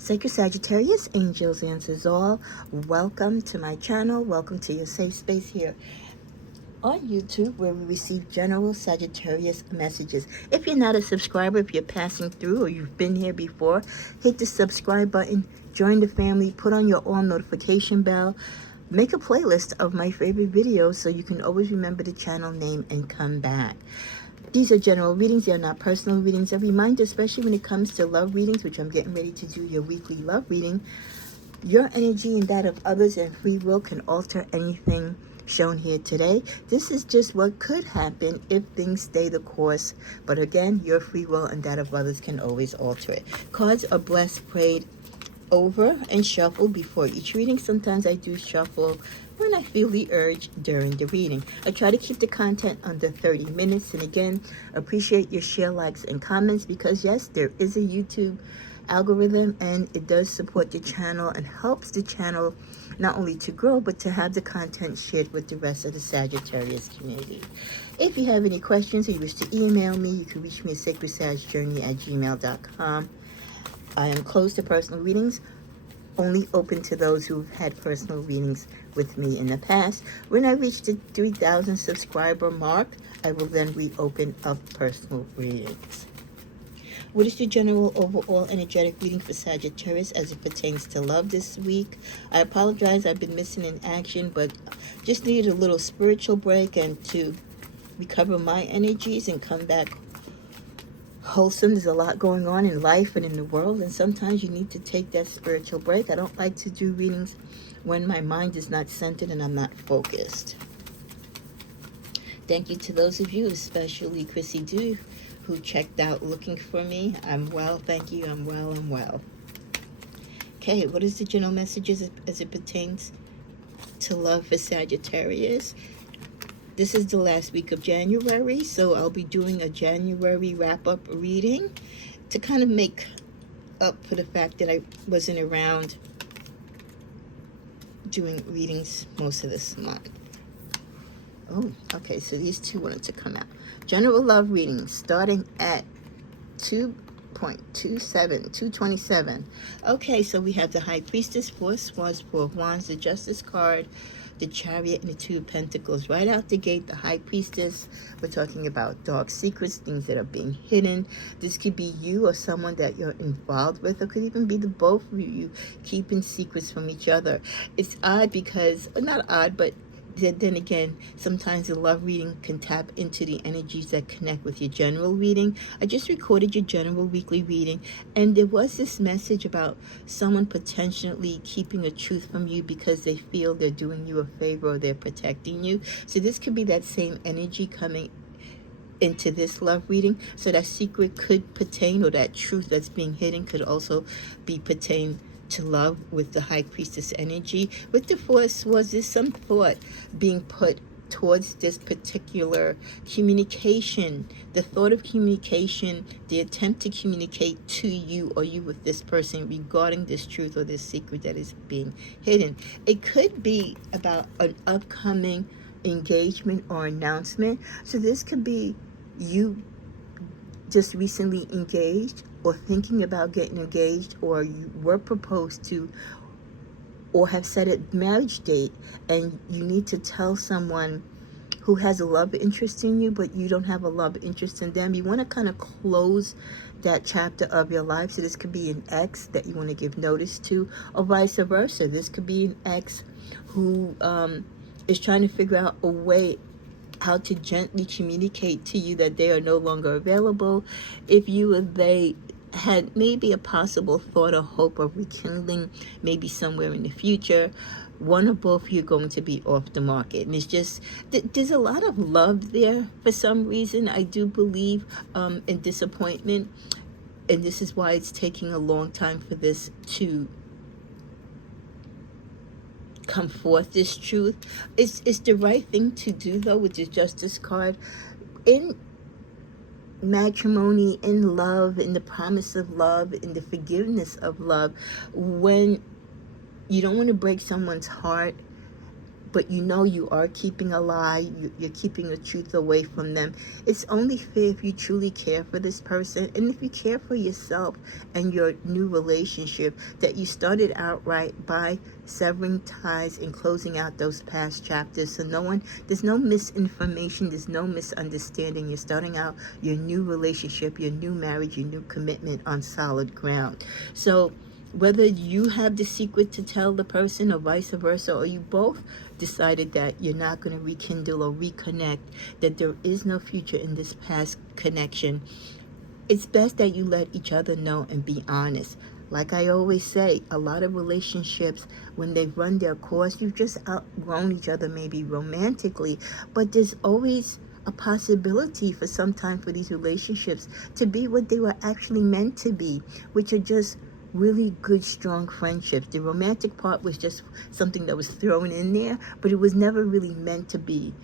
Sacred Sagittarius, angels, answers all. Welcome to my channel. Welcome to your safe space here on YouTube, where we receive general Sagittarius messages. If you're not a subscriber, if you're passing through or you've been here before, hit the subscribe button, join the family, put on your all notification bell, make a playlist of my favorite videos so you can always remember the channel name and come back. These are general readings. They are not personal readings. A reminder, especially when it comes to love readings, which I'm getting ready to do your weekly love reading, your energy and that of others and free will can alter anything shown here today. This is just what could happen if things stay the course. But again, your free will and that of others can always alter it. Cards are blessed, prayed over, and shuffled before each reading. Sometimes I do shuffle when I feel the urge during the reading. I try to keep the content under 30 minutes. And again, appreciate your share, likes, and comments, because yes, there is a YouTube algorithm and it does support the channel and helps the channel not only to grow, but to have the content shared with the rest of the Sagittarius community. If you have any questions or you wish to email me, you can reach me at sacredsagjourney@gmail.com. I am closed to personal readings, only open to those who've had personal readings with me in the past. When I reach the 3,000 subscriber mark, I will then reopen up personal readings. What is the general overall energetic reading for Sagittarius as it pertains to love this week? I apologize, I've been missing in action, but just needed a little spiritual break and to recover my energies and come back wholesome. There's a lot going on in life and in the world, and sometimes you need to take that spiritual break. I don't like to do readings when my mind is not centered and I'm not focused. Thank you to those of you, especially Chrissy Doo, who checked out looking for me. I'm well, thank you. I'm well. Okay, what is the general messages as it pertains to love for Sagittarius? This is the last week of January, so I'll be doing a January wrap-up reading to kind of make up for the fact that I wasn't around doing readings most of this month. Oh, okay, so these two wanted to come out. General love reading starting at 227. Okay, so we have the High Priestess, 4 Swords, 4 of Wands, the Justice card, the Chariot, and the 2 of Pentacles. Right out the gate, the High Priestess, we're talking about dark secrets, things that are being hidden. This could be you or someone that you're involved with, or could even be the both of you keeping secrets from each other. It's odd because, not odd, but then again, sometimes the love reading can tap into the energies that connect with your general reading. I just recorded your general weekly reading, and there was this message about someone potentially keeping a truth from you because they feel they're doing you a favor or they're protecting you. So this could be that same energy coming into this love reading. So that secret could pertain, or that truth that's being hidden could also be pertain to love with the High Priestess energy. With the 4 of Swords, there's some thought being put towards this particular communication, the thought of communication, the attempt to communicate to you or you with this person regarding this truth or this secret that is being hidden. It could be about an upcoming engagement or announcement. So this could be you just recently engaged, or thinking about getting engaged, or you were proposed to, or have set a marriage date, and you need to tell someone who has a love interest in you, but you don't have a love interest in them. You want to kind of close that chapter of your life. So this could be an ex that you want to give notice to, or vice versa. This could be an ex who is trying to figure out a way how to gently communicate to you that they are no longer available. If you or they had maybe a possible thought or hope of rekindling maybe somewhere in the future, one or both of you are going to be off the market. And it's just, there's a lot of love there for some reason. I do believe in disappointment, and this is why it's taking a long time for this to come forth, this truth. It's the right thing to do, though, with the Justice card. In matrimony, in love, in the promise of love, in the forgiveness of love, when you don't want to break someone's heart, but you know you are keeping a lie, you're keeping the truth away from them. It's only fair if you truly care for this person, and if you care for yourself and your new relationship, that you started out right by severing ties and closing out those past chapters. So there's no misinformation, there's no misunderstanding. You're starting out your new relationship, your new marriage, your new commitment on solid ground. So whether you have the secret to tell the person or vice versa, or you both decided that you're not going to rekindle or reconnect, that there is no future in this past connection, it's best that you let each other know and be honest. Like I always say, a lot of relationships, when they've run their course, you've just outgrown each other, maybe romantically, but there's always a possibility for some time for these relationships to be what they were actually meant to be, which are just really good, strong friendships. The romantic part was just something that was thrown in there, but it was never really meant to be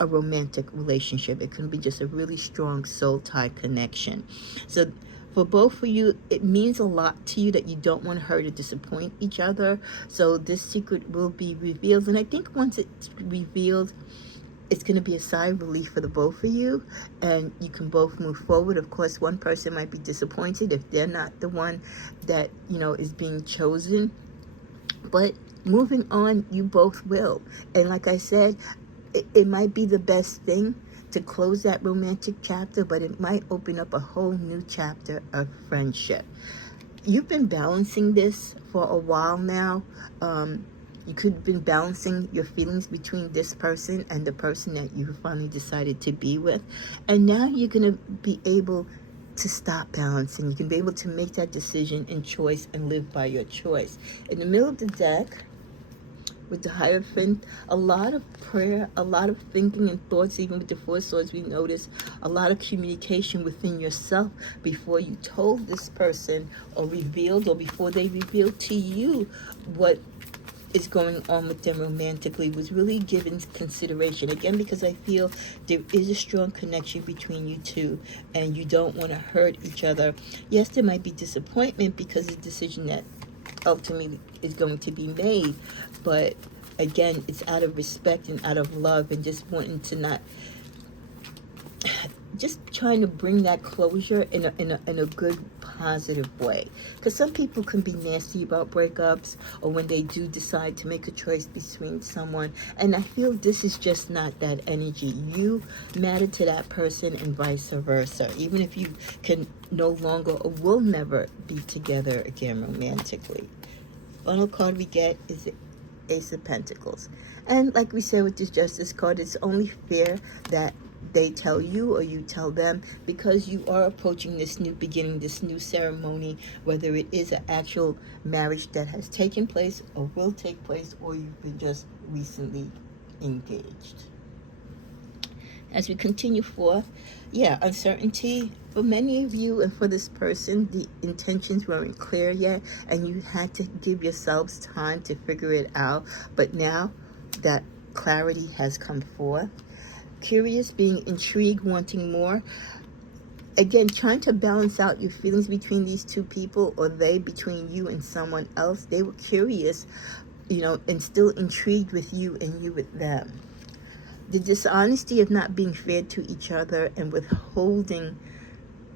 a romantic relationship. It could be just a really strong soul tie connection. So for both of you, it means a lot to you that you don't want her to disappoint each other. So this secret will be revealed, and I think once it's revealed, it's going to be a sigh of relief for the both of you, and you can both move forward. Of course, one person might be disappointed if they're not the one that, is being chosen, but moving on, you both will. And like I said, it might be the best thing to close that romantic chapter, but it might open up a whole new chapter of friendship. You've been balancing this for a while now. You could have been balancing your feelings between this person and the person that you finally decided to be with. And now you're going to be able to stop balancing. You can be able to make that decision and choice and live by your choice. In the middle of the deck, with the Hierophant, a lot of prayer, a lot of thinking and thoughts. Even with the Four Swords, we notice a lot of communication within yourself before you told this person or revealed, or before they revealed to you what is going on with them romantically, was really given consideration. Again, because I feel there is a strong connection between you two, and you don't want to hurt each other. Yes, there might be disappointment because of the decision that ultimately is going to be made, but again, it's out of respect and out of love, and just wanting to not, just trying to bring that closure in a good, positive way. Because some people can be nasty about breakups, or when they do decide to make a choice between someone, and I feel this is just not that energy. You matter to that person, and vice versa. Even if you can no longer or will never be together again romantically. Final card we get is the Ace of Pentacles. And like we said with this Justice card, it's only fair that they tell you or you tell them, because you are approaching this new beginning, this new ceremony, whether it is an actual marriage that has taken place or will take place, or you've been just recently engaged. As we continue forth, uncertainty for many of you, and for this person, the intentions weren't clear yet, and you had to give yourselves time to figure it out. But now that clarity has come forth, curious, being intrigued, wanting more. Again, trying to balance out your feelings between these two people, or they between you and someone else. They were curious, and still intrigued with you, and you with them. The dishonesty of not being fair to each other and withholding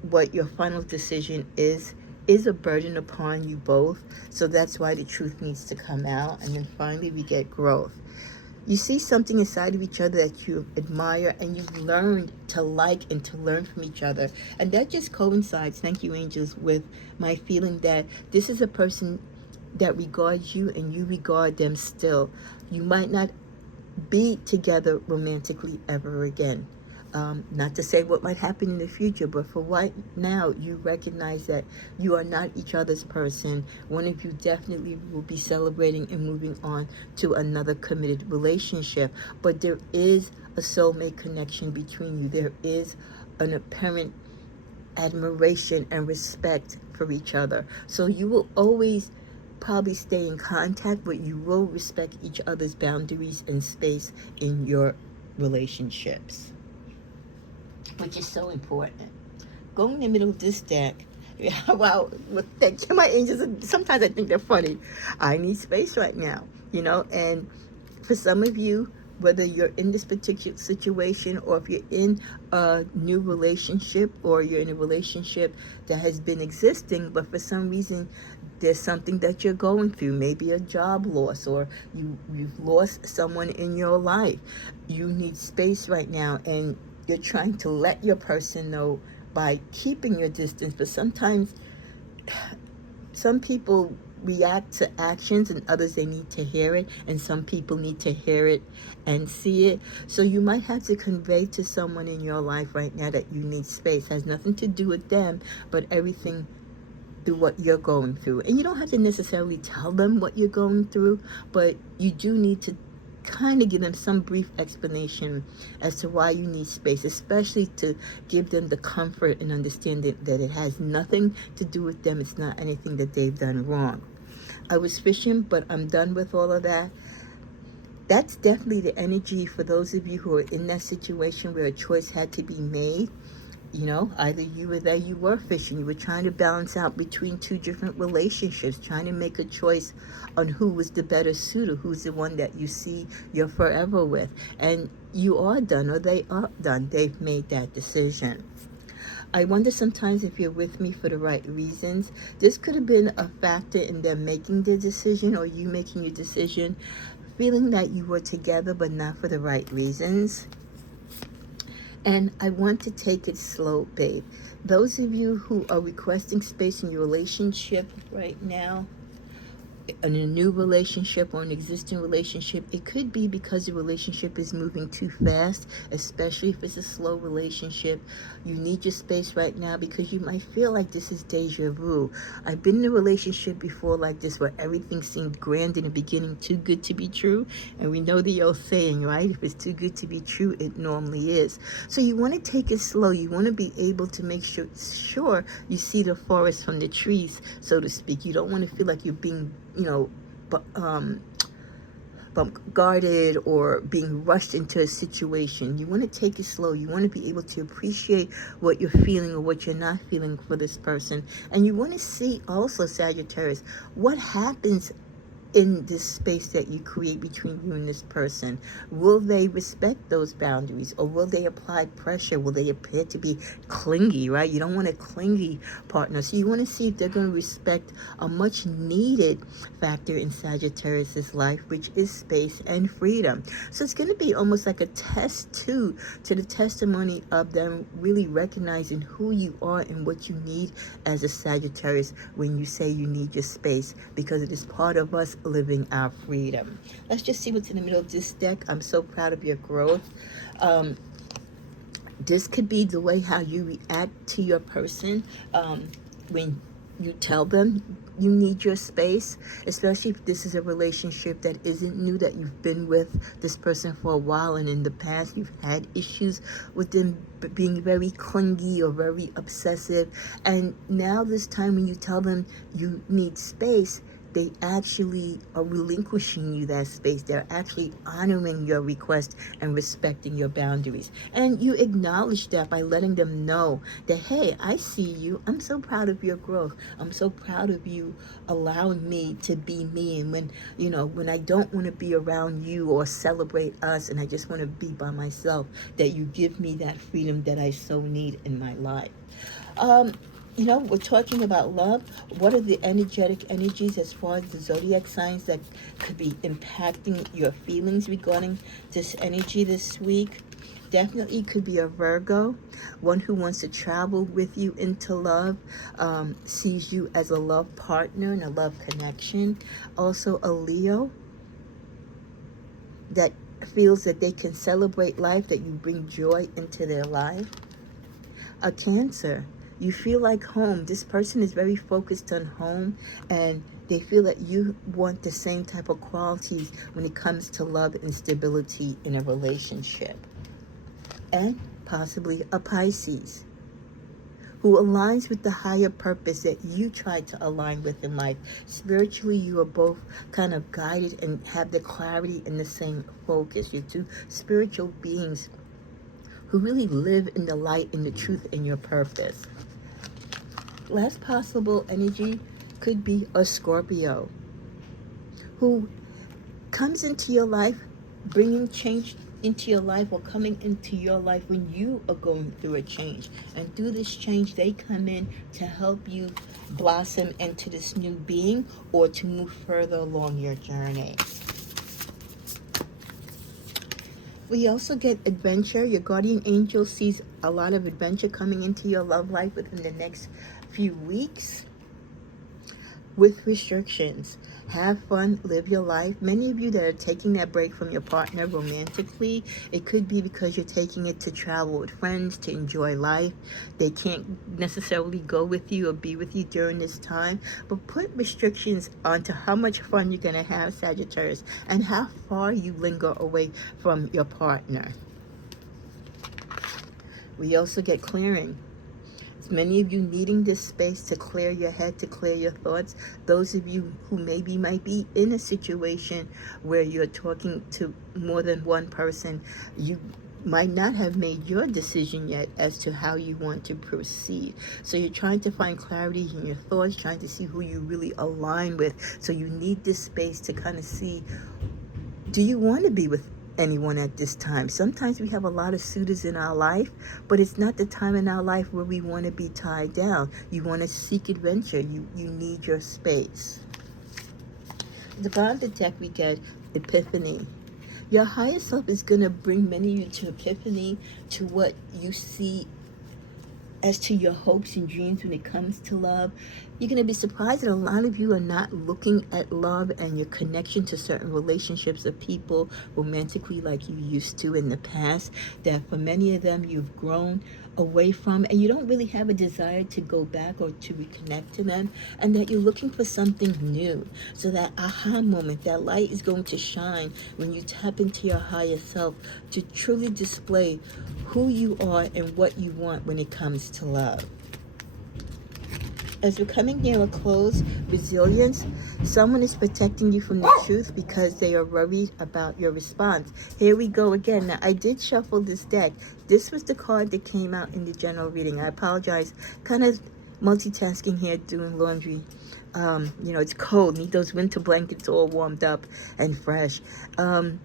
what your final decision is a burden upon you both. So that's why the truth needs to come out. And then finally we get growth. You see something inside of each other that you admire, and you've learned to like and to learn from each other. And that just coincides, thank you angels, with my feeling that this is a person that regards you and you regard them still. You might not be together romantically ever again. Not to say what might happen in the future, but for right now, you recognize that you are not each other's person. One of you definitely will be celebrating and moving on to another committed relationship. But there is a soulmate connection between you. There is an apparent admiration and respect for each other. So you will always probably stay in contact, but you will respect each other's boundaries and space in your relationships, which is so important. Going in the middle of this deck, wow, thank you, my angels. Sometimes I think they're funny. I need space right now, and For some of you, whether you're in this particular situation or if you're in a new relationship or you're in a relationship that has been existing, but for some reason there's something that you're going through, maybe a job loss or you've lost someone in your life. You need space right now, and you're trying to let your person know by keeping your distance. But sometimes some people react to actions and others, they need to hear it, and some people need to hear it and see it. So you might have to convey to someone in your life right now that you need space. It has nothing to do with them, but everything through what you're going through. And you don't have to necessarily tell them what you're going through, but you do need to kind of give them some brief explanation as to why you need space, especially to give them the comfort and understanding that it has nothing to do with them. It's not anything that they've done wrong. I was fishing, but I'm done with all of that. That's definitely the energy for those of you who are in that situation where a choice had to be made. You know, either you or they, you were fishing. You were trying to balance out between two different relationships, trying to make a choice on who was the better suitor, who's the one that you see you're forever with. And you are done, or they are done. They've made that decision. I wonder sometimes if you're with me for the right reasons. This could have been a factor in them making the decision or you making your decision, feeling that you were together but not for the right reasons. And I want to take it slow, babe. Those of you who are requesting space in your relationship right now, in a new relationship or an existing relationship, it could be because the relationship is moving too fast, especially if it's a slow relationship. You need your space right now because you might feel like this is deja vu. I've been in a relationship before like this where everything seemed grand in the beginning, too good to be true. And we know the old saying, right? If it's too good to be true, it normally is. So you want to take it slow. You want to be able to make sure you see the forest from the trees, so to speak. You don't want to feel like you're being, guarded or being rushed into a situation. You want to take it slow. You want to be able to appreciate what you're feeling or what you're not feeling for this person. And you want to see also, Sagittarius, what happens in this space that you create between you and this person. Will they respect those boundaries, or will they apply pressure? Will they appear to be clingy, right? You don't want a clingy partner. So you want to see if they're going to respect a much needed factor in Sagittarius's life, which is space and freedom. So it's going to be almost like a test too, to the testimony of them really recognizing who you are and what you need as a Sagittarius when you say you need your space, because it is part of us living our freedom. Let's just see what's in the middle of this deck. I'm so proud of your growth. This could be the way how you react to your person when you tell them you need your space, especially if this is a relationship that isn't new, that you've been with this person for a while and in the past you've had issues with them being very clingy or very obsessive. And now this time when you tell them you need space, they actually are relinquishing you that space. They're actually honoring your request and respecting your boundaries. And you acknowledge that by letting them know that, hey, I see you. I'm so proud of your growth. I'm so proud of you allowing me to be me. And when I don't want to be around you or celebrate us and I just want to be by myself, that you give me that freedom that I so need in my life. We're talking about love. What are the energetic energies as far as the zodiac signs that could be impacting your feelings regarding this energy this week? Definitely could be a Virgo, one who wants to travel with you into love, sees you as a love partner and a love connection. Also a Leo that feels that they can celebrate life, that you bring joy into their life. A Cancer. You feel like home. This person is very focused on home, and they feel that you want the same type of qualities when it comes to love and stability in a relationship. And possibly a Pisces, who aligns with the higher purpose that you try to align with in life. Spiritually, you are both kind of guided and have the clarity and the same focus. You're two spiritual beings who really live in the light and the truth in your purpose. Last possible energy could be a Scorpio, who comes into your life bringing change into your life or coming into your life when you are going through a change. And through this change, they come in to help you blossom into this new being or to move further along your journey. We also get adventure. Your guardian angel sees a lot of adventure coming into your love life within the next few weeks. With restrictions. Have fun, live your life. Many of you that are taking that break from your partner romantically, it could be because you're taking it to travel with friends, to enjoy life. They can't necessarily go with you or be with you during this time, but put restrictions onto how much fun you're going to have, Sagittarius, and how far you linger away from your partner. We also get clearing. Many of you needing this space to clear your head, to clear your thoughts. Those of you who maybe might be in a situation where you're talking to more than one person, you might not have made your decision yet as to how you want to proceed. So you're trying to find clarity in your thoughts, trying to see who you really align with. So you need this space to kind of see, do you want to be with anyone at this time? Sometimes we have a lot of suitors in our life, but it's not the time in our life where we want to be tied down. You want to seek adventure. You need your space. At the bottom of the deck, we get epiphany. Your higher self is going to bring many of you to epiphany, to what you see as to your hopes and dreams when it comes to love. You're going to be surprised that a lot of you are not looking at love and your connection to certain relationships or people romantically like you used to in the past, that for many of them you've grown away from, and you don't really have a desire to go back or to reconnect to them, and that you're looking for something new. So that aha moment, that light is going to shine when you tap into your higher self to truly display who you are and what you want when it comes to love. As we're coming near a close, resilience. Someone is protecting you from the truth because they are worried about your response. Here we go again. Now, I did shuffle this deck. This was the card that came out in the general reading. I apologize. Kind of multitasking here, doing laundry. It's cold. Need those winter blankets all warmed up and fresh. The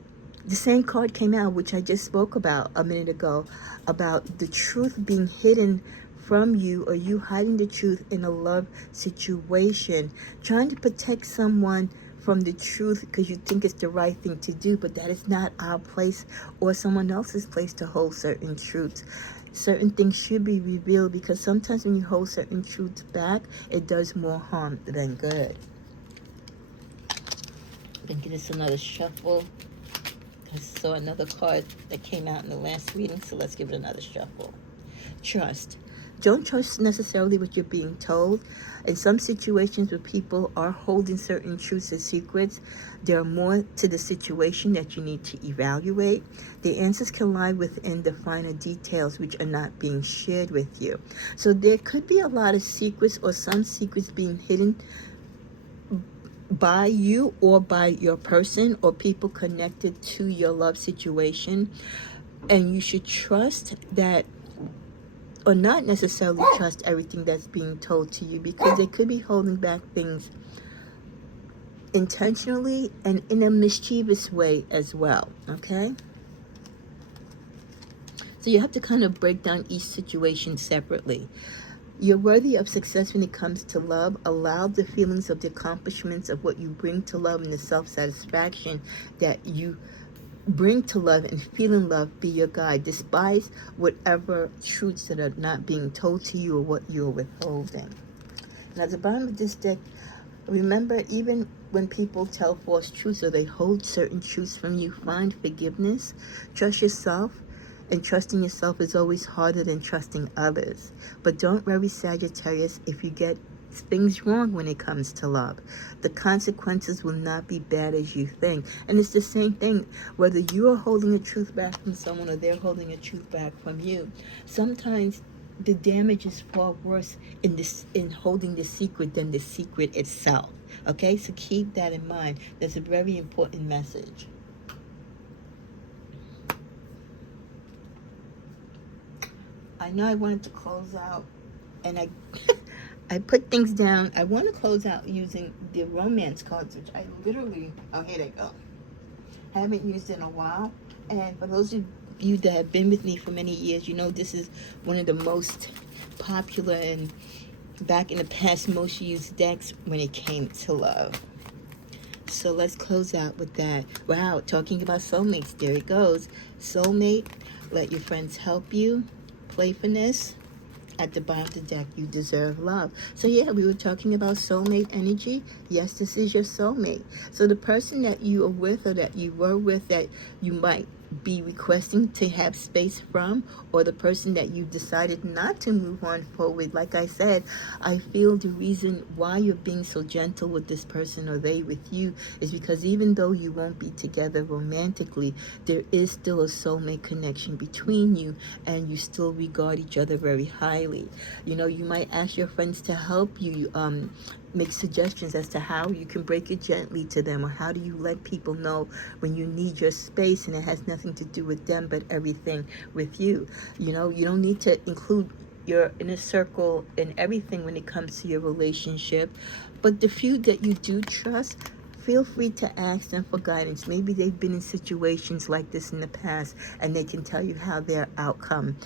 same card came out, which I just spoke about a minute ago, about the truth being hidden from you, or you hiding the truth in a love situation, trying to protect someone from the truth because you think it's the right thing to do, but that is not our place or someone else's place to hold certain truths. Certain things should be revealed, because sometimes when you hold certain truths back, it does more harm than good. Then give us another shuffle. I saw another card that came out in the last reading, so let's give it another shuffle. Trust. Don't trust necessarily what you're being told. In some situations where people are holding certain truths and secrets, there are more to the situation that you need to evaluate. The answers can lie within the finer details which are not being shared with you. So there could be a lot of secrets, or some secrets being hidden by you or by your person or people connected to your love situation. And you should trust that, or not necessarily trust everything that's being told to you, because they could be holding back things intentionally and in a mischievous way as well, okay? So you have to kind of break down each situation separately. You're worthy of success when it comes to love. Allow the feelings of the accomplishments of what you bring to love and the self-satisfaction that you bring to love and feeling love be your guide. Despise whatever truths that are not being told to you or what you're withholding. And at the bottom of this deck, remember, even when people tell false truths or they hold certain truths from you, find forgiveness. Trust yourself. And trusting yourself is always harder than trusting others. But don't worry, Sagittarius, if you get things wrong when it comes to love. The consequences will not be bad as you think. And it's the same thing whether you are holding a truth back from someone or they're holding a truth back from you. Sometimes the damage is far worse in holding the secret than the secret itself. Okay, so keep that in mind. That's a very important message. I know I wanted to close out, and I put things down. I want to close out using the romance cards, which I literally, oh, here they go. Haven't used in a while. And for those of you that have been with me for many years, you know this is one of the most popular and back in the past most used decks when it came to love. So let's close out with that. Wow, talking about soulmates. There it goes. Soulmate, let your friends help you. Playfulness. At the bottom of the deck, you deserve love. So yeah, we were talking about soulmate energy. Yes, this is your soulmate. So the person that you are with or that you were with that you might be requesting to have space from, or the person that you decided not to move on forward. Like I said, I feel the reason why you're being so gentle with this person or they with you is because even though you won't be together romantically, there is still a soulmate connection between you, and you still regard each other very highly. You know, you might ask your friends to help you make suggestions as to how you can break it gently to them, or how do you let people know when you need your space and it has nothing to do with them but everything with you. You know, you don't need to include your inner circle in everything when it comes to your relationship, but the few that you do trust, feel free to ask them for guidance. Maybe they've been in situations like this in the past and they can tell you how their outcome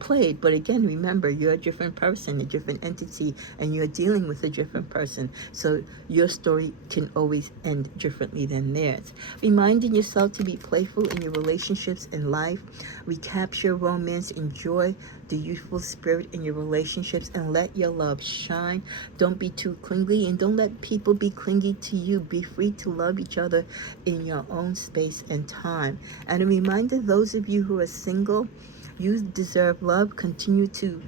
played. But again, remember, you're a different person, a different entity, and you're dealing with a different person. So your story can always end differently than theirs. Reminding yourself to be playful in your relationships and life. Recapture romance, enjoy the youthful spirit in your relationships, and let your love shine. Don't be too clingy, and don't let people be clingy to you. Be free to love each other in your own space and time. And a reminder, those of you who are single, you deserve love. Continue to,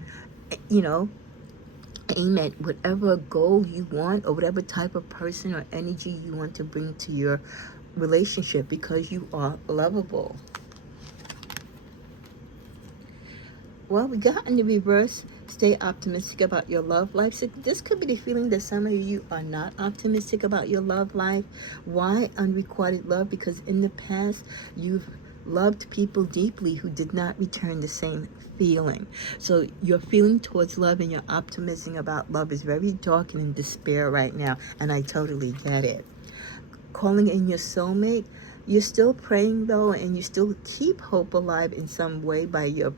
you know, aim at whatever goal you want or whatever type of person or energy you want to bring to your relationship, because you are lovable. Well, we got in the reverse. Stay optimistic about your love life. So this could be the feeling that some of you are not optimistic about your love life. Why unrequited love? Because in the past, you've loved people deeply who did not return the same feeling. So your feeling towards love and your optimism about love is very dark and in despair right now. And I totally get it. Calling in your soulmate, you're still praying though, and you still keep hope alive in some way by your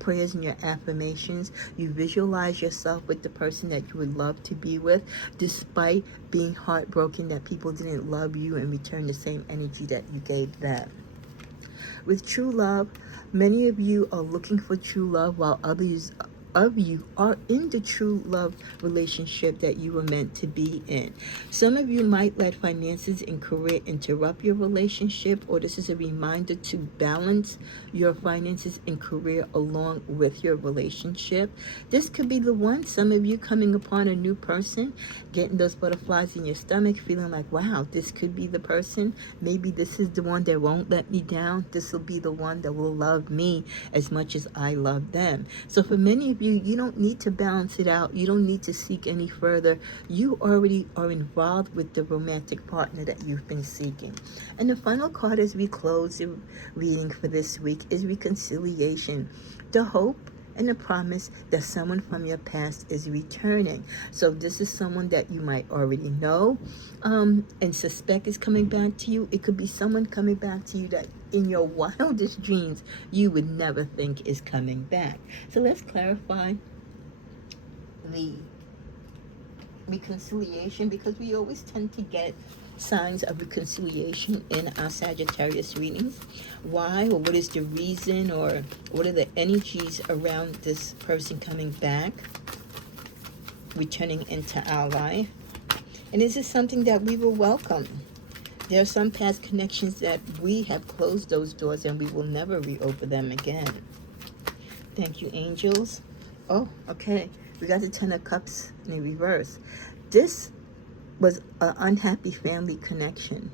prayers and your affirmations. You visualize yourself with the person that you would love to be with, despite being heartbroken that people didn't love you and return the same energy that you gave them. With true love, many of you are looking for true love, while others of you are in the true love relationship that you were meant to be in. Some of you might let finances and career interrupt your relationship, or this is a reminder to balance your finances and career along with your relationship. This could be the one. Some of you coming upon a new person, getting those butterflies in your stomach, feeling like, wow, this could be the person. Maybe this is the one that won't let me down. This will be the one that will love me as much as I love them. So for many of you, you don't need to balance it out. You don't need to seek any further. You already are involved with the romantic partner that you've been seeking. And the final card as we close the reading for this week is reconciliation. The hope and the promise that someone from your past is returning. So this is someone that you might already know and suspect is coming back to you. It could be someone coming back to you that in your wildest dreams you would never think is coming back. So let's clarify the reconciliation, because we always tend to get signs of reconciliation in our Sagittarius readings. Why, or what is the reason, or what are the energies around this person coming back, returning into our life? And is this something that we will welcome? There are some past connections that we have closed those doors and we will never reopen them again. Thank you, angels. Oh, okay. We got the Ten of Cups in the reverse. This was an unhappy family connection.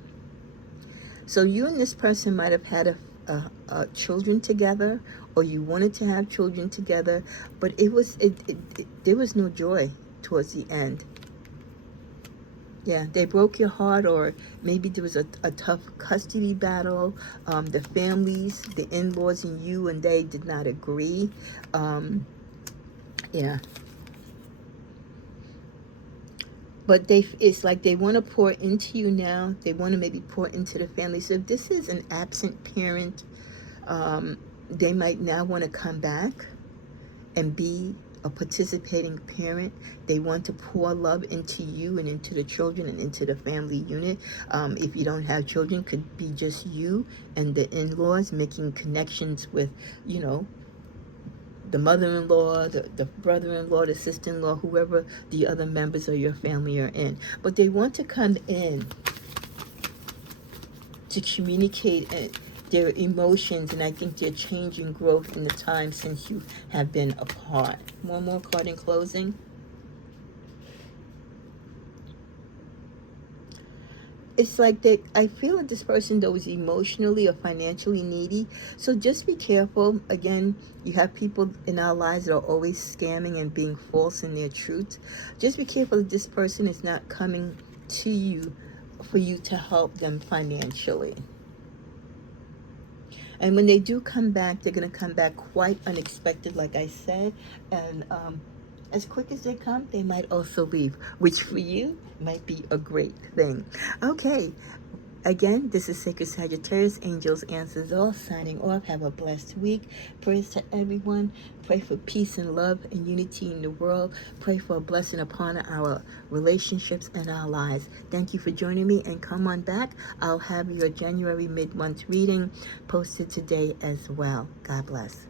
So you and this person might have had a children together, or you wanted to have children together, but there was no joy towards the end. Yeah, they broke your heart, or maybe there was a tough custody battle. The families, the in-laws and you and they did not agree. Yeah. but it's like they want to pour into you now. They want to maybe pour into the family. So if this is an absent parent, they might now want to come back and be a participating parent. They want to pour love into you and into the children and into the family unit. If you don't have children, could be just you and the in-laws making connections with, you know, the mother-in-law, the brother-in-law, the sister-in-law, whoever the other members of your family are in. But they want to come in to communicate their emotions, and I think they're changing growth in the time since you have been apart. One more card in closing. It's like that I feel that this person, though, is emotionally or financially needy. So just be careful. Again, you have people in our lives that are always scamming and being false in their truth. Just be careful that this person is not coming to you for you to help them financially. And when they do come back, they're going to come back quite unexpected, like I said. And as quick as they come, they might also leave, which for you might be a great thing. Okay. Again, this is Sacred Sagittarius, Angels Answers All, signing off. Have a blessed week. Prayers to everyone. Pray for peace and love and unity in the world. Pray for a blessing upon our relationships and our lives. Thank you for joining me, and come on back. I'll have your January mid-month reading posted today as well. God bless.